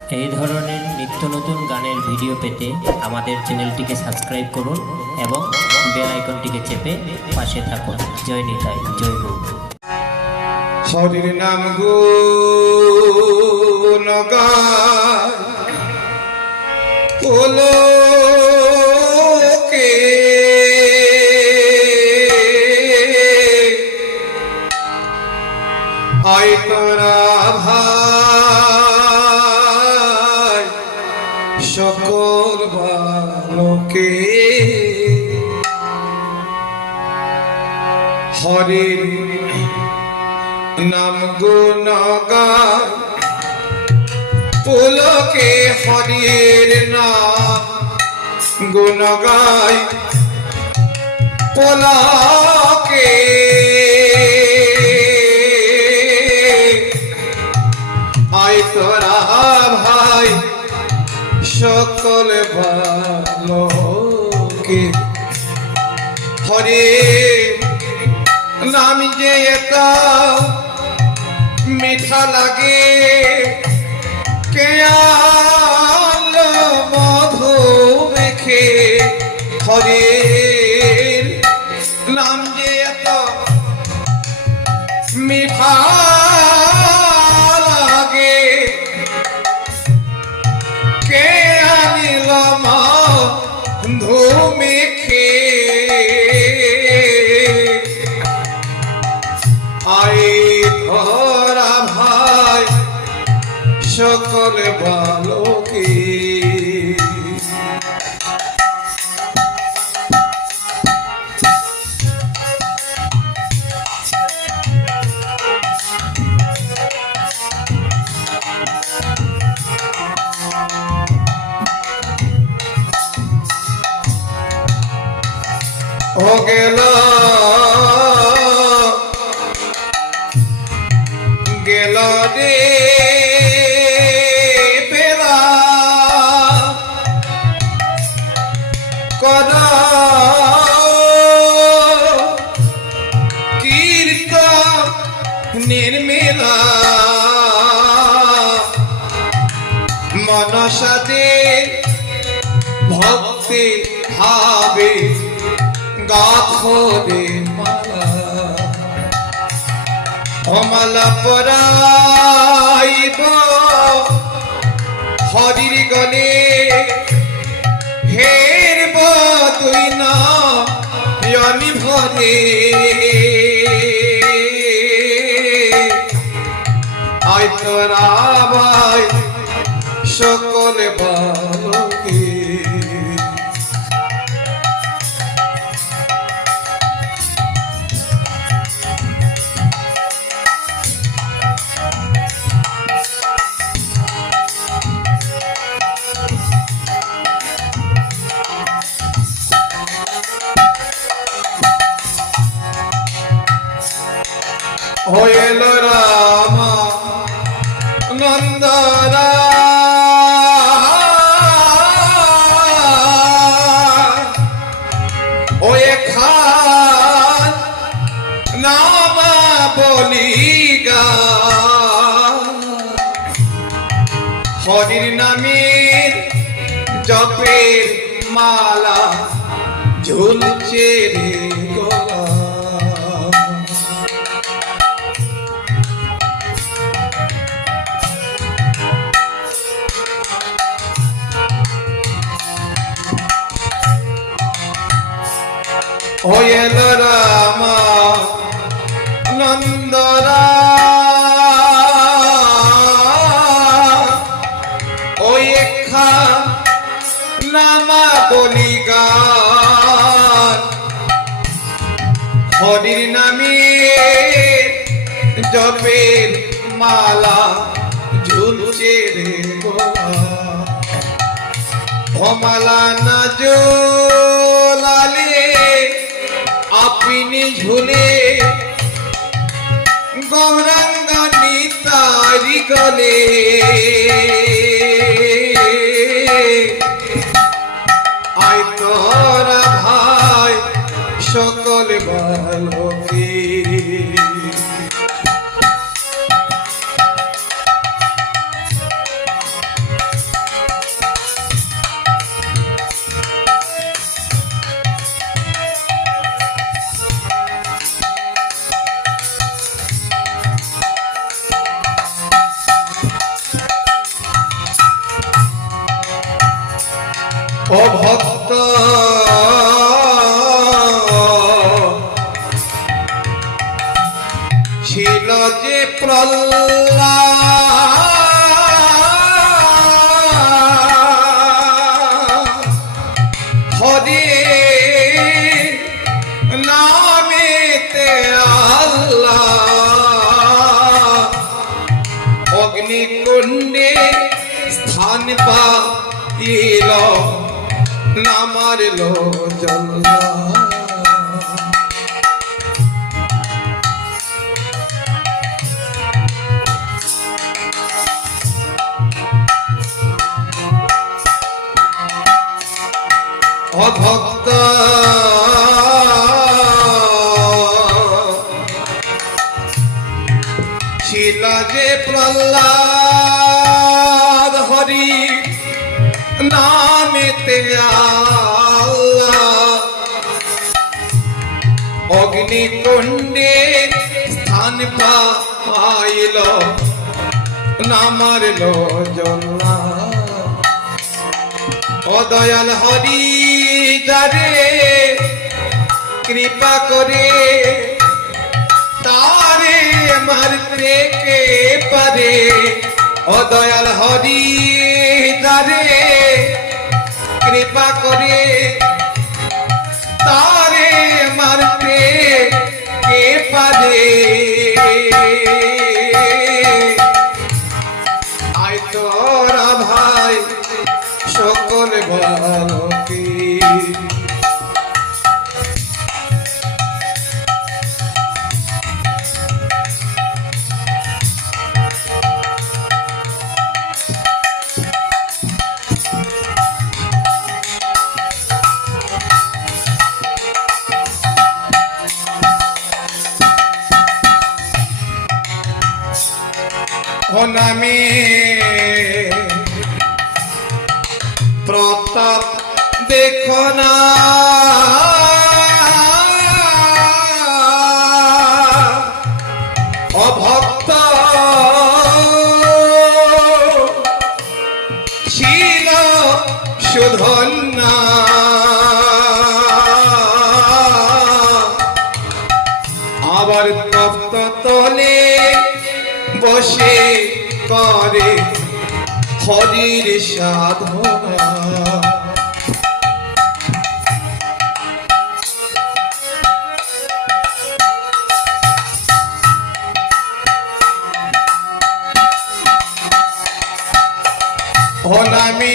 এই ধরনের নিত্য নতুন গানের ভিডিও পেতে আমাদের চ্যানেলটিকে সাবস্ক্রাইব করুন এবং বেল আইকনটিকে চেপে পাশে থাকুন। জয় নিতাই, জয় গুরু হরির নাম গুণ কে? আই তোরা ভাই। বালকে হরির নাম গুণগান। পুলকে হরির নাম গুণগাই। পুলকে সকল ভালোকে হরে, নাম যে এটা, মিঠা লাগে কেয়াল মধু মেখে? হরে, নাম যে এত মিঠা সকল ভালোকে ও গেল গেল নির্মেলা। মনসাদে ভক্তি ভাবে গাথরে মালা অমালা পরাইব হরির গলে। হেরব তুই না ভরে। ভাই সকলে ভালোকে নন্দরা ওয়ে নামা বলিগা হরির নামের জপের মালা ঝুলছে রে গলা। হয়েল রাম নন্দরা। ওই নামা বলিগা হরির নামে জপের মালা ঝুলছে রে গোলা অমালা না আপনি ঝুলে গৌরাঙ্গ নিতারি গলে। আয় তোরা ভাই সকল ভালোকে ও নামারল জল্লা। অভক্ত। ছিল যে প্রহ্লাদ হরি নামেতে আল্লাহ অগ্নিকুণ্ডে স্থান পাইল। নামারল জল্লা ও দয়াল হরি, যারে কৃপা করে, তারে মারতে কে পারে। ও দয়াল হরি, যারে কৃপা করে, তারে দেখো না অভক্ত ছিল সুধন্যা। আবার তপ্ত তলে বসে করে হরির সাধনা। নামে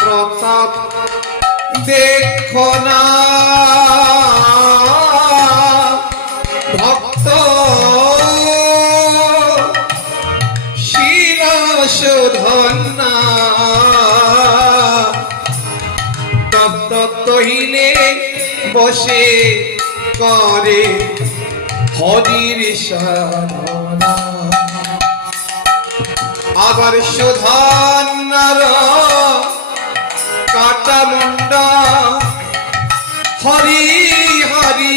প্রতাপ দেখো না। ভক্ত শিল শোধনা তপ্ত বসে করে হরির সাধনা আবার সুধান্নার কাটা মুন্ডা হরি হরি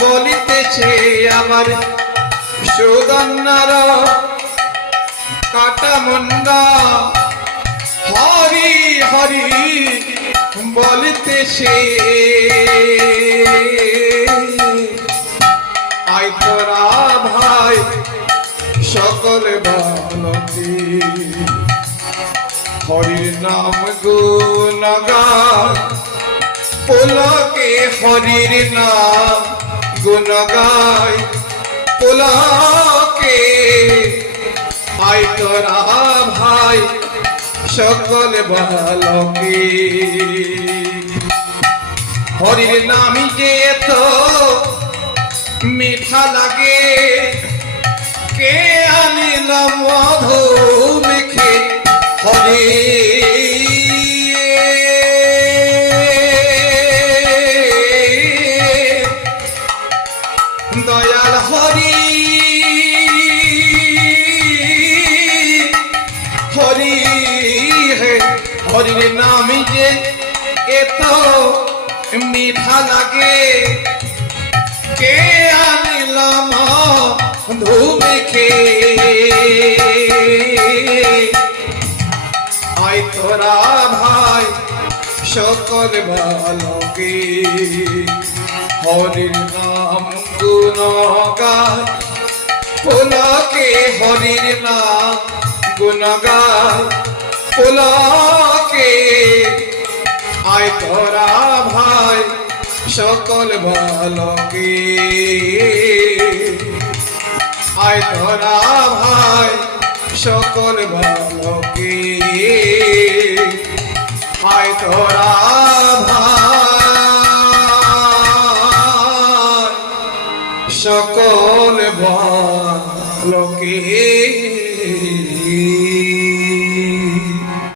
বলিতেছে আমার সুধান্নার কাটা মুন্ডা হরি হরি বলিতেছে। সকল বালতি হরির নাম গুণগান পুলকে হরির নাম গুণগাই পুলকে আই তোরা ভাই, সকল বালকে। হরির নামই যে তো মিঠা লাগে, কে আনিল মধু মেখে? হরে। দয়াল হরি। হরি হরির নাম যে এত মিঠা লাগে। কে আনিলাম ধুমেখে আই সকল বালকে। হরির নাম গুণ গায় পুলকে হরির নাম গুণ গায় পুলকে আয় তোরা ভাই, সকল বালকে। আয় তোরা ভাই সকল ভালকে আয় তোরা সকল বালকে